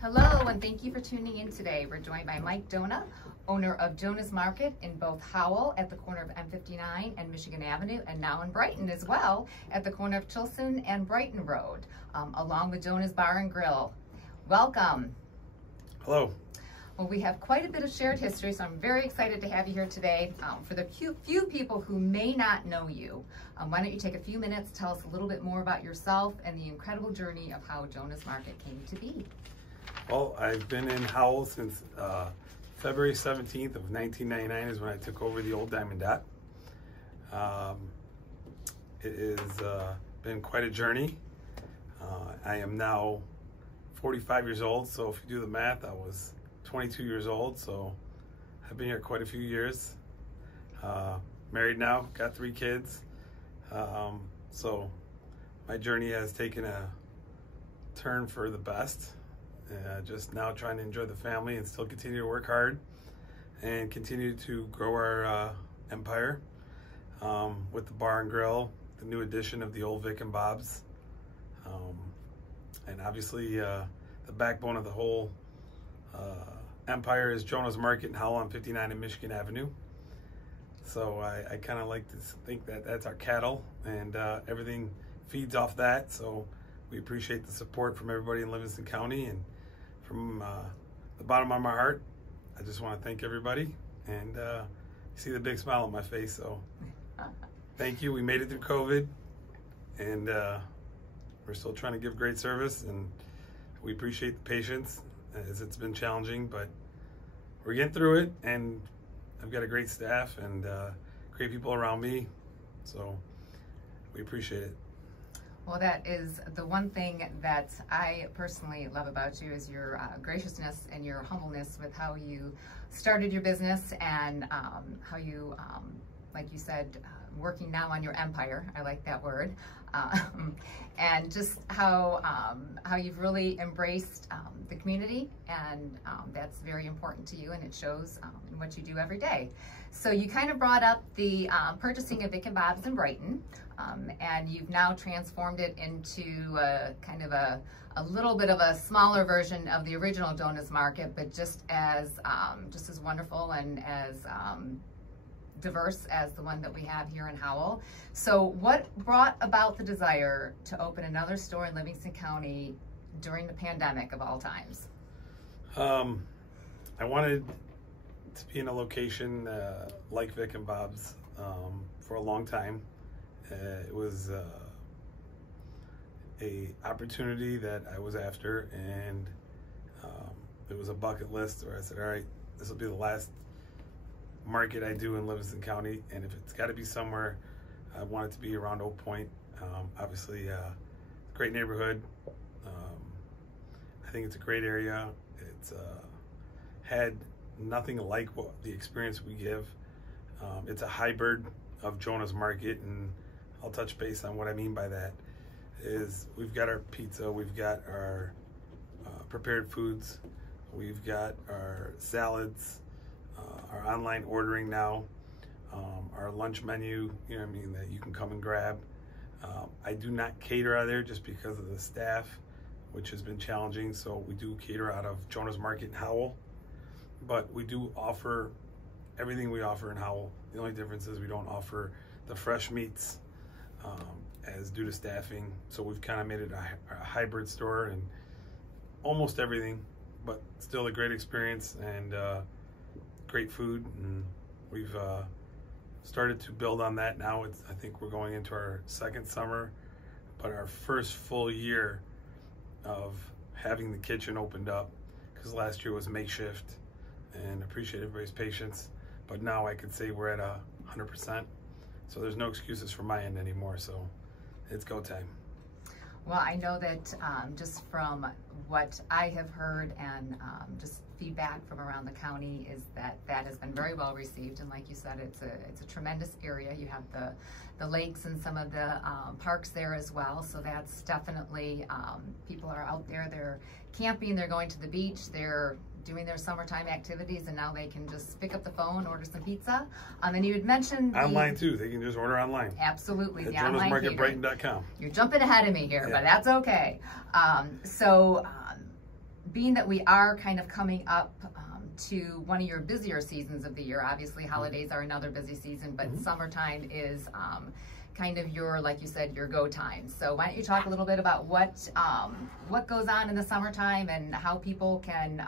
Hello, and thank you for tuning in today. We're joined by Mike Jonna, owner of Jonna's Market in both Howell at the corner of M59 and Michigan Avenue, and now in Brighton as well at the corner of Chilson and Brighton Road, along with Jonna's Bar and Grill. Welcome. Hello. Well, we have quite a bit of shared history, so I'm very excited to have you here today. For the few people who may not know you, why don't you take a few minutes, tell us a little bit more about yourself and the incredible journey of how Jonna's Market came to be. Well, I've been in Howell since February 17th of 1999 is when I took over the old Diamond Dot. It has been quite a journey. I am now 45 years old, so if you do the math, I was 22 years old, so I've been here quite a few years. Married now, got 3 kids. So my journey has taken a turn for the best. Just now trying to enjoy the family and still continue to work hard and continue to grow our empire with the bar and grill, the new addition of the old Vic and Bob's, and obviously the backbone of the whole empire is Jonna's Market in Howell on 59 and Michigan Avenue. So I kind of like to think that that's our cattle, and everything feeds off that. So we appreciate the support from everybody in Livingston County, and from the bottom of my heart, I just want to thank everybody, and you see the big smile on my face, so thank you. We made it through COVID, and we're still trying to give great service, and we appreciate the patience as it's been challenging, but we're getting through it, and I've got a great staff and great people around me, so we appreciate it. Well, that is the one thing that I personally love about you is your graciousness and your humbleness with how you started your business, and how you, like you said, working now on your empire. I like that word. And just how you've really embraced the community, and that's very important to you, and it shows in what you do every day. So you kind of brought up the purchasing of Vic and Bob's in Brighton, and you've now transformed it into kind of a little bit of a smaller version of the original Jonna's Market, but just as wonderful and as diverse as the one that we have here in Howell. So what brought about the desire to open another store in Livingston County during the pandemic of all times? I wanted to be in a location like Vic and Bob's for a long time. It was a opportunity that I was after, and it was a bucket list where I said, all right, this will be the last market I do in Livingston County, and if it's got to be somewhere, I want it to be around Oak Point. Obviously, great neighborhood. I think it's a great area. It's had nothing like what the experience we give. It's a hybrid of Jonna's Market, and I'll touch base on what I mean by that. Is we've got our pizza, we've got our prepared foods, we've got our salads, our online ordering now, our lunch menu, you know what I mean, that you can come and grab. I do not cater out of there just because of the staff, which has been challenging, so we do cater out of Jonna's Market in Howell, but we do offer everything we offer in Howell. The only difference is we don't offer the fresh meats as due to staffing, so we've kind of made it a hybrid store and almost everything, but still a great experience and great food, and we've started to build on that now. I think we're going into our 2nd summer, but our first full year of having the kitchen opened up, because last year was makeshift, and appreciate everybody's patience, but now I could say we're at 100%, so there's no excuses from my end anymore, so it's go time. Well, I know that just from what I have heard and just feedback from around the county is that that has been very well received, and like you said, it's a tremendous area. You have the lakes and some of the parks there as well, so that's definitely, people are out there, they're camping, they're going to the beach, they're doing their summertime activities, and now they can just pick up the phone, order some pizza. And you had mentioned online too. They can just order online. Absolutely, at the online JonnasMarketBrighton.com. You're jumping ahead of me here, but that's okay. So being that we are kind of coming up to one of your busier seasons of the year, obviously holidays are another busy season, but summertime is kind of your, like you said, your go time. So why don't you talk a little bit about what goes on in the summertime and how people can,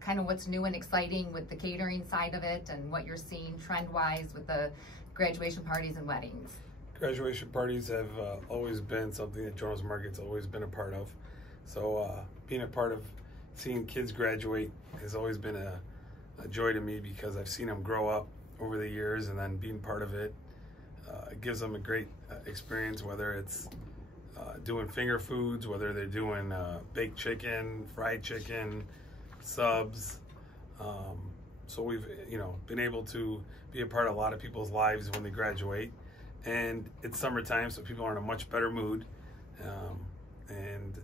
kind of what's new and exciting with the catering side of it and what you're seeing trend-wise with the graduation parties and weddings. Graduation parties have always been something that Jonas Market's always been a part of. So being a part of seeing kids graduate has always been a joy to me because I've seen them grow up over the years, and then being part of it, it gives them a great experience, whether it's doing finger foods, whether they're doing baked chicken, fried chicken, subs. So we've been able to be a part of a lot of people's lives when they graduate, and it's summertime, so people are in a much better mood, and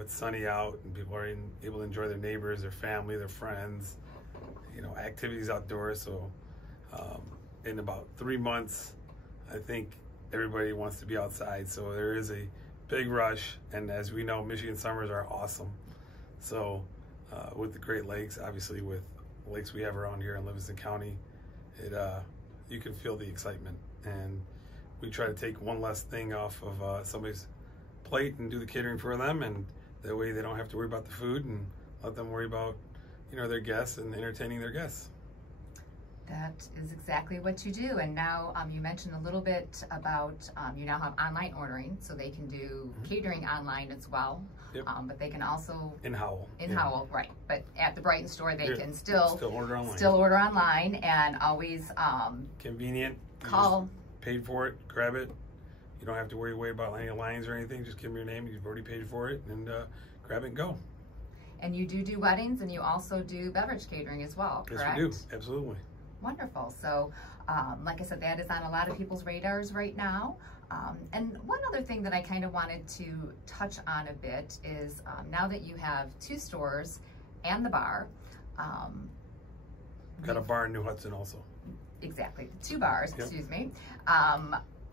it's sunny out, and people are able to enjoy their neighbors, their family, their friends, activities outdoors. So in about 3 months, I think everybody wants to be outside. So there is a big rush, and as we know, Michigan summers are awesome. So with the Great Lakes, obviously with lakes we have around here in Livingston County, you can feel the excitement, and we try to take one less thing off of somebody's plate and do the catering for them, and that way they don't have to worry about the food and let them worry about their guests and entertaining their guests. That is exactly what you do. And now you mentioned a little bit about you now have online ordering, so they can do catering online as well. Yep. But they can also in Howell. Howell, right? But at the Brighton store, they can still order online. Still order online, and always convenient. Call. Paid for it, grab it. You don't have to worry about any lines or anything. Just give them your name. You've already paid for it, and grab it and go. And you do weddings, and you also do beverage catering as well, correct? Yes, we do. Absolutely. Wonderful. So, like I said, that is on a lot of people's radars right now. And one other thing that I kind of wanted to touch on a bit is now that you have 2 stores and the bar. Got a bar in New Hudson also. Exactly. 2 bars, yep. Excuse me.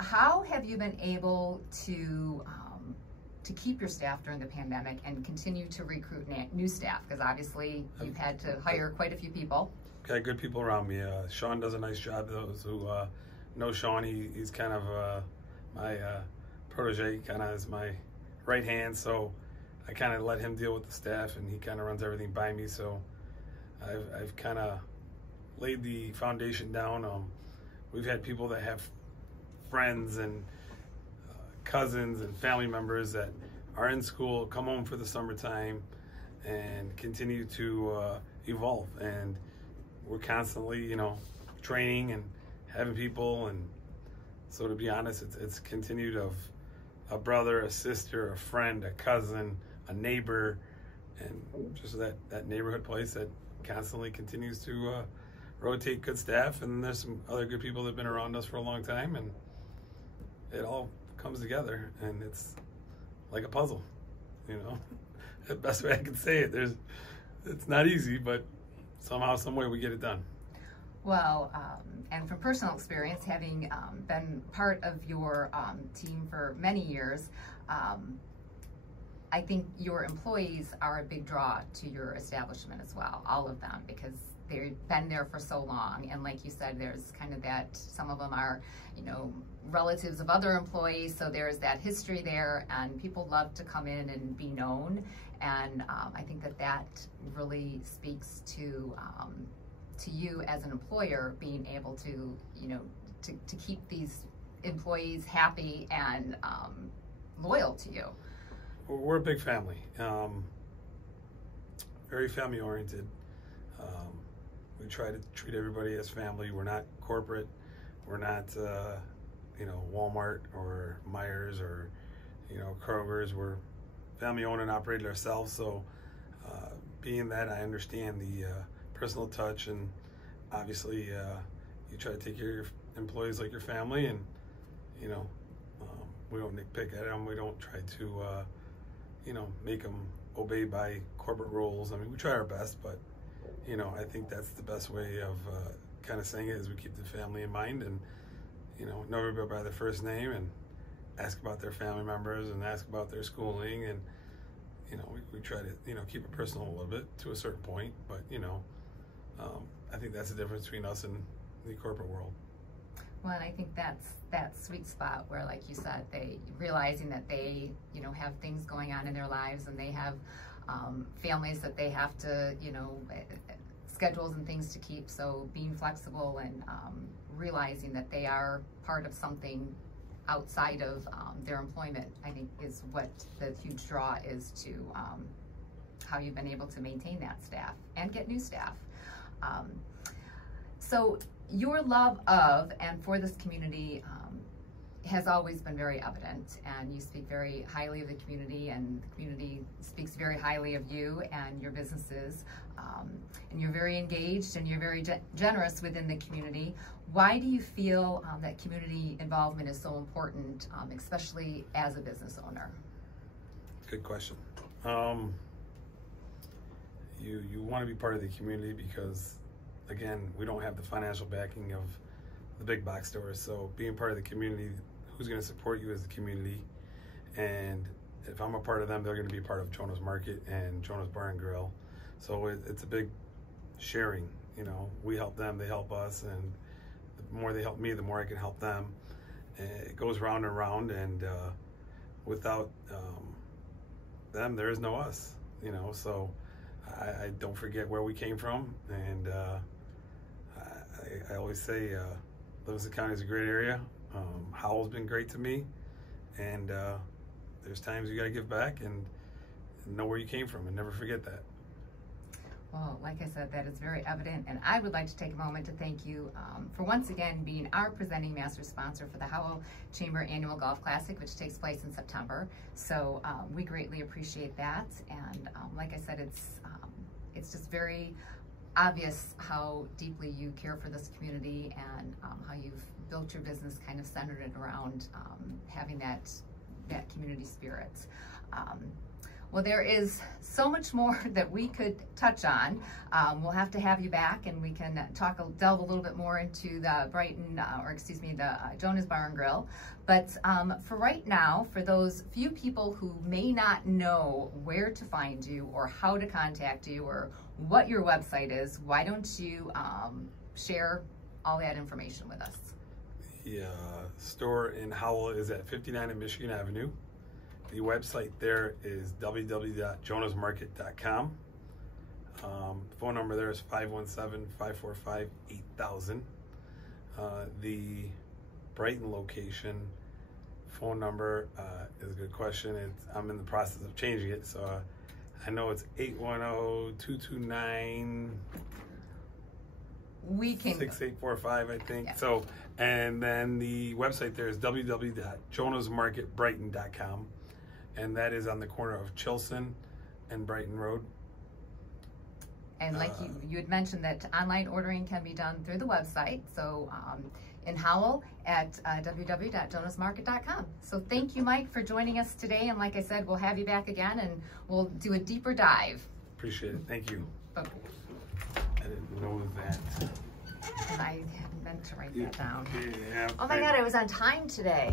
How have you been able to keep your staff during the pandemic and continue to recruit new staff? Because obviously you've had to hire quite a few people. Got good people around me. Sean does a nice job. Those who know Sean, he's kind of my protege, kind of is my right hand. So I kind of let him deal with the staff, and he kind of runs everything by me. So I've kind of laid the foundation down. We've had people that have friends and cousins and family members that are in school, come home for the summertime, and continue to evolve. And we're constantly, training and having people. And so, to be honest, it's continued of a brother, a sister, a friend, a cousin, a neighbor, and just that neighborhood place that constantly continues to rotate good staff. And there's some other good people that have been around us for a long time, and it all comes together, and it's like a puzzle, the best way I can say it. It's not easy, but somehow, some way, we get it done. Well, and from personal experience, having been part of your team for many years, I think your employees are a big draw to your establishment as well, all of them, because they've been there for so long. And like you said, there's kind of that, some of them are, relatives of other employees, so there's that history there, and people love to come in and be known. And I think that really speaks to you as an employer, being able to, to keep these employees happy and loyal to you. We're a big family, very family oriented. We try to treat everybody as family. We're not corporate. We're not, Walmart or Myers or, Kroger's. We're family owned and operated ourselves. So being that, I understand the personal touch, and obviously you try to take care of your employees like your family, and, we don't nitpick at them. We don't try to, make them obey by corporate rules. I mean, we try our best, but I think that's the best way of kind of saying it, is we keep the family in mind, and know everybody by their first name, and ask about their family members, and ask about their schooling, and we try to, keep it personal a little bit to a certain point, but, I think that's the difference between us and the corporate world. Well, and I think that's that sweet spot where, like you said, they realizing that they, have things going on in their lives, and they have families that they have to, schedules and things to keep. So being flexible and realizing that they are part of something outside of their employment, I think is what the huge draw is to how you've been able to maintain that staff and get new staff. So your love of and for this community has always been very evident, and you speak very highly of the community, and the community speaks very highly of you and your businesses, and you're very engaged and you're very generous within the community. Why do you feel that community involvement is so important, especially as a business owner? Good question. You want to be part of the community because, again, we don't have the financial backing of the big box stores. So being part of the community, who's going to support you as the community? And if I'm a part of them, they're going to be part of Jonna's Market and Jonna's Bar and Grill. So it's a big sharing. We help them, they help us, and the more they help me, the more I can help them. And it goes round and round, and without them, there is no us. So I don't forget where we came from, and I always say Livingston County is a great area. Howell's been great to me, and there's times you got to give back and know where you came from and never forget that. Well, like I said, that is very evident, and I would like to take a moment to thank you for once again being our presenting master sponsor for the Howell Chamber Annual Golf Classic, which takes place in September. So we greatly appreciate that, and like I said, it's just very obvious how deeply you care for this community, and how you've built your business kind of centered it around having that community spirit. Well, there is so much more that we could touch on. We'll have to have you back, and we can delve a little bit more into the Brighton, the Jonna's Bar and Grill. But for right now, for those few people who may not know where to find you or how to contact you or what your website is, why don't you share all that information with us? The store in Howell is at 59 and Michigan Avenue. The website there is www.jonnasmarket.com. The phone number there is 517-545-8000. The Brighton location phone number is a good question. I'm in the process of changing it, so I know it's 810-229 6845, I think. Yeah. So, and then the website there is www.jonnasmarketbrighton.com. And that is on the corner of Chilson and Brighton Road. And like you had mentioned that online ordering can be done through the website. So in Howell at www.jonnasmarket.com. So thank you, Mike, for joining us today. And like I said, we'll have you back again, and we'll do a deeper dive. Appreciate it. Thank you. Okay. I didn't know that. And I meant to write that down. Yeah. Oh my God, I was on time today.